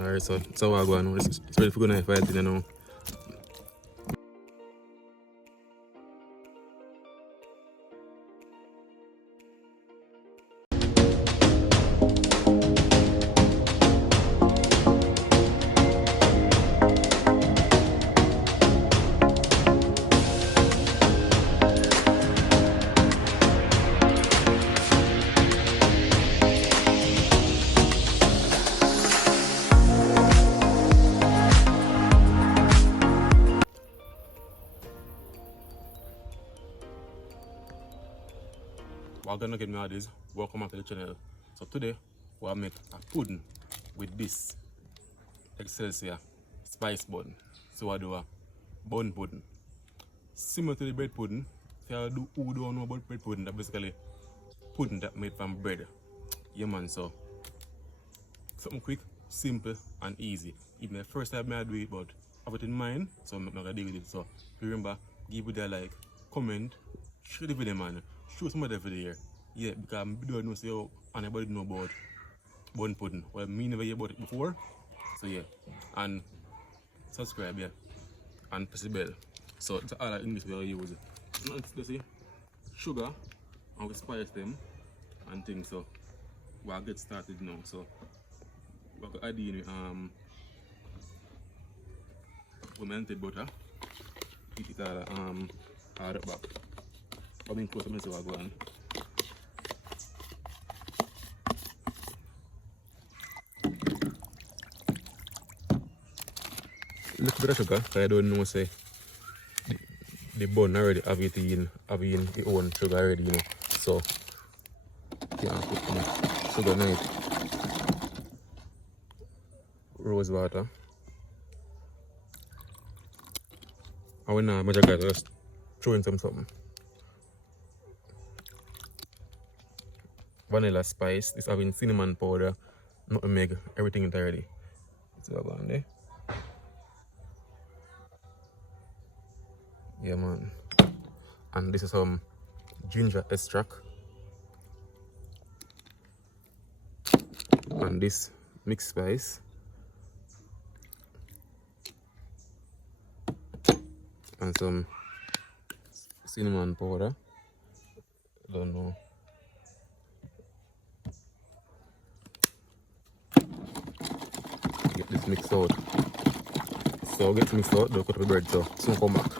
Alright, so we're going. It's ready for good night fight, you know. We're gonna get me all this. Welcome back to the channel. So today we'll make a pudding with this Excelsior spice bun. So we'll do a bun pudding. Similar to the bread pudding. If you who don't know about bread pudding, that's basically pudding that made from bread. Yeah man, so something quick, simple and easy. Even the first time I do it, but I have it in mind, so I'm not gonna deal with it. So remember, give it a like, comment, share the video man. Show some of the video here. Yeah, because I don't know so anybody know about bun pudding. Well, me never hear about it before. So yeah. And subscribe, yeah. And press the bell. So it's all the English we are using. Now let's see sugar and we spice them and things. So we'll get started now. So we're gonna add in melted butter. Heat it all hard back. Coming close to the Gwaan. Little bit of sugar, because I don't know say the bun already have it in the own sugar already, you know. So you can put some sugar in it. Rose water. I will now just throw in something. Vanilla spice, this having cinnamon powder, nutmeg, everything is ready. So go on there. Yeah man. And this is some ginger extract. And this mixed spice. And some cinnamon powder. Don't know. Get this mixed out. So get mixed out, don't cut the bread so soon come back.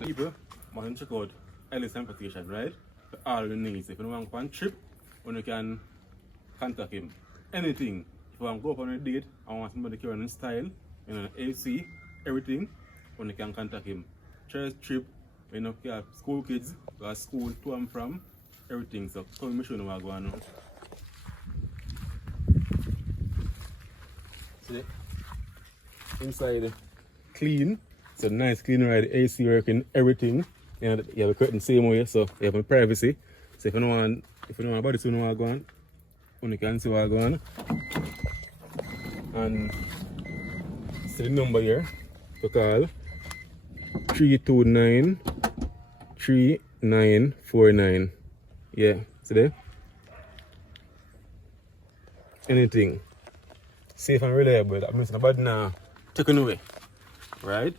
People, man check out Ellis Importation, right? For all the needs. If you want one trip, you can contact him. Anything. If you want to go up on a date and want somebody to carry on style, you know, AC, everything, you can contact him. Church trip, you know, school kids, school to and from, everything. So come and show you what going on. See? Inside clean. So nice clean ride, AC working, everything. You know, you have a curtain same way, so you have privacy. So if you don't want anybody to know what going on, you can see what going on. And see the number here to call 329-3949. Yeah, see there? Anything. Safe and reliable. That means nobody now taken away. Right?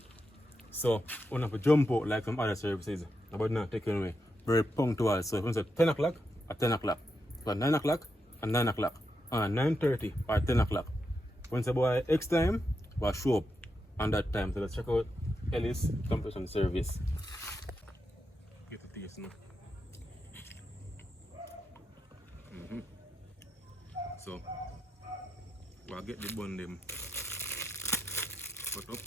So, we don't have to jump out like some other services. Nobody not taken away. Very punctual. So, if you say 10 o'clock, at 10 o'clock. If 9 o'clock, at 9 o'clock. 9:30 or 10 o'clock. Once you buy X time, we'll show up on that time. So, let's check out Ellis Compression Service. Get the taste now. So, we'll get the bun them cut up.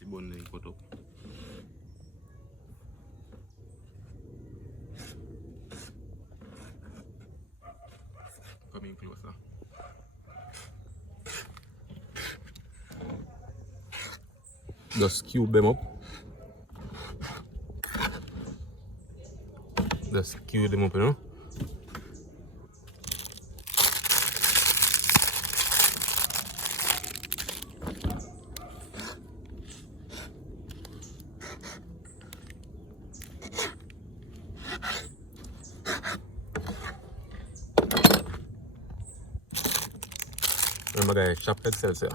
The bun them cut up. Coming closer. Just cube them up. Just cube them up, you know. Remember guys, chopped Excelsior.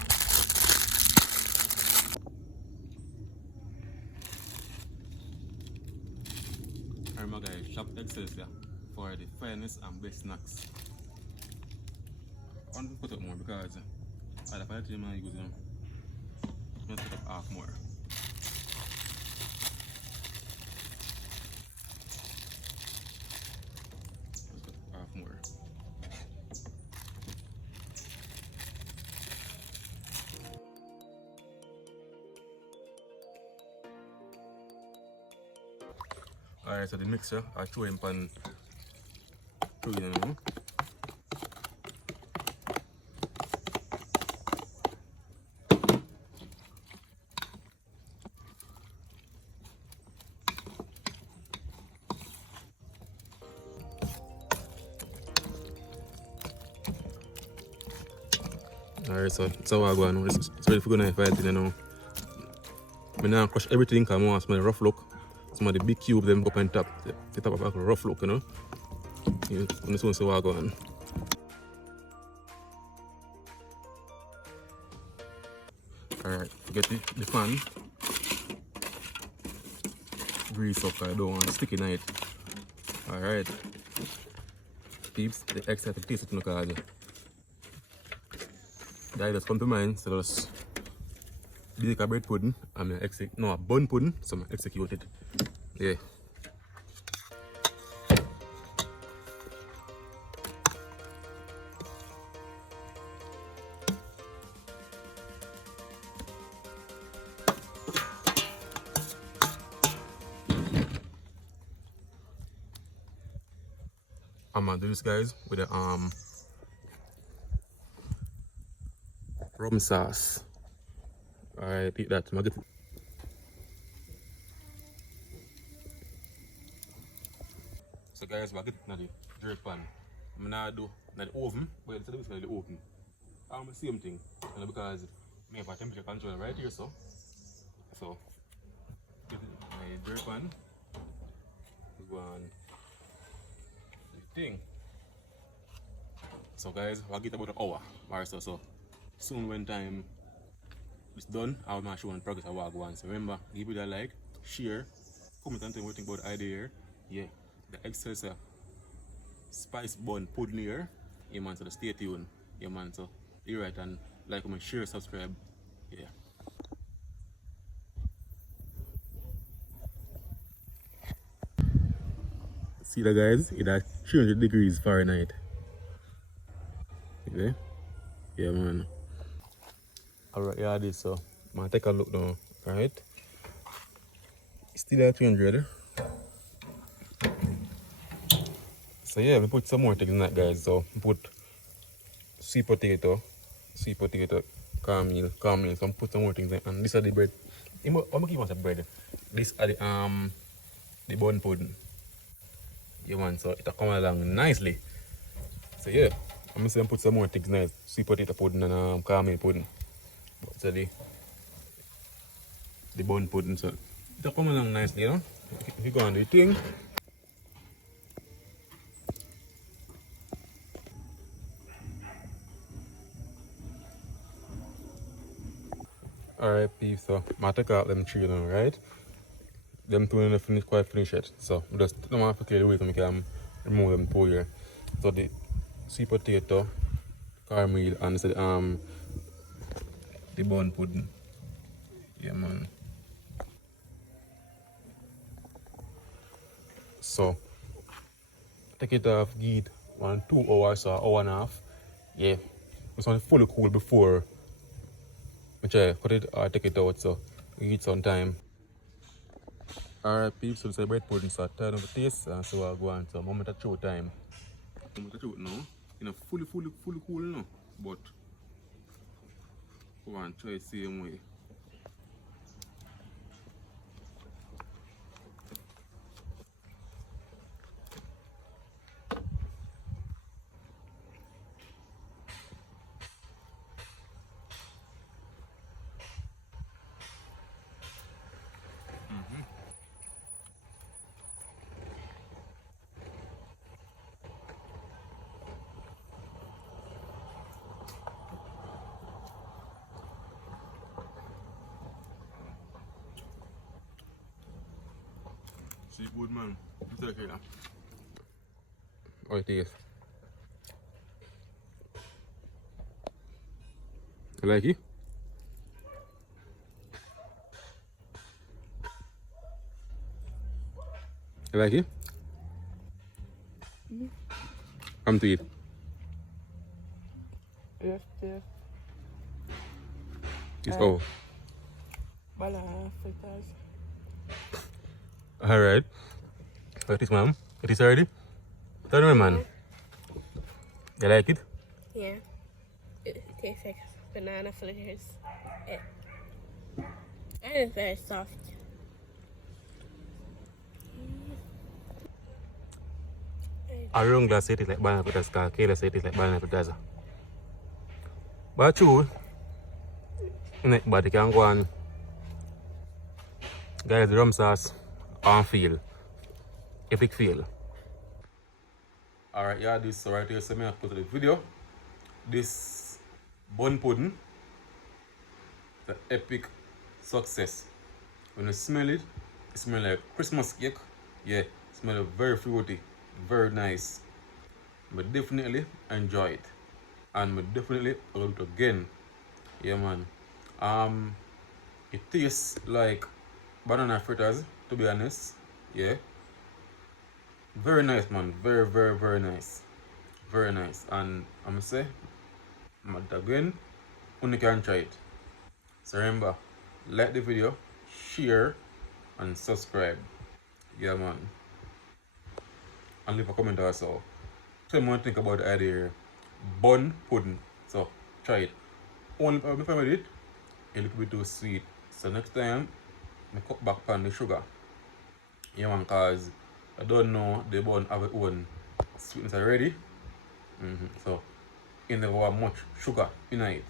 Remember guys, chopped Excelsior for the finest and best snacks. I want to put up more because I have to use them. Let's put up half more. Let's put up half more. Alright, so the mixture, I throw in pan two in now. Alright, so it's how I go now. It's ready for going to fight you know. I now crush everything because I want some rough look. Some of the big cube them up on top. The top of a rough look, you know. You understand so I go on. Alright, get the pan. Grease up, I don't want to stick in it. Alright. Peeps, the extra to taste it in the car. That just come to mind, so just bake a bread pudding. I'm gonna no, a bun pudding, so I'm gonna execute it. Yeah. I'm gonna do this guys with the rum sauce. Alright, eat that. I'm gonna get it. So guys, we're getting it in the jerk pan. I'm gonna do in the oven, but instead of this in the oven. I'm the same thing. And because we have a temperature control right here, so get it in the jerk pan. Go on the thing. So guys, we'll get about an hour or so. Soon when time is done, I'll make sure and progress of what I go on. So remember, give it a like, share, comment and tell me what you think about the idea here. Yeah, the Excelsior spice bun pudding here. Yeah man, so stay tuned. Yeah man, so you right and like, comment, share, subscribe. Yeah. See that guys, it's at 300 degrees Fahrenheit. Okay? Yeah man. Alright, yeah this so I'm gonna take a look now. Alright. Still at 300. So yeah, we put some more things in that guys. So we put sweet potato, cornmeal. So I put some more things in, and this are the bread. I'm gonna give us a bread. This are the bun pudding. Yeah man, so it'll come along nicely. So yeah, I'm gonna say put some more things nice. Sweet potato pudding and cornmeal pudding. But so the bun pudding, so it'll come along nicely, you know. If you go on the thing. Alright, peeps, so I take out them three now, right? Them two are quite finished yet. So I just don't want to clear the way so I can remove them two here. So the sweet potato, caramel, and the bun pudding. Yeah man. So take it off, give it 2 hours or hour and a half. Yeah. It's only fully cool before I try cut it or take it out, so we eat some time. Alright peeps, so this is bread pudding, so I turn on the taste and so I'll go on to a moment of show time. Moment of show now, you know, fully cool now, but go on, try the same way. Seafood, man. It's okay now. How it is? You like it? You like it? Come to eat. Yes, yes. It's all. Banana fritters. Alright. What is, ma'am? It is already? Tell me, man. You like it? Yeah. It tastes like banana fritters. Yeah. And it's very soft. Arungla said it like banana fritters, Kayla said it like banana fritters. But true, body can go on. Guys, rum sauce on feel. Epic feel. Alright, yeah, this right here, so I'm going to put the video. This bun pudding, the epic success. When you smell it, it smells like Christmas cake. Yeah, it smells very fruity, very nice. But definitely enjoy it. And we definitely will do it again. Yeah, man. It tastes like banana fritters, to be honest. Yeah. Very nice, man. Very, very, very nice. Very nice. And I'm gonna say, again, only can try it. So remember, like the video, share, and subscribe. Yeah, man. And leave a comment also. Tell me what you think about the idea. Bun pudding. So try it. Only if I made it, a little bit too sweet. So next time, I cut back on the sugar. Yeah, man, cause I don't know the bun have its own sweetness already. So you never want much sugar in it.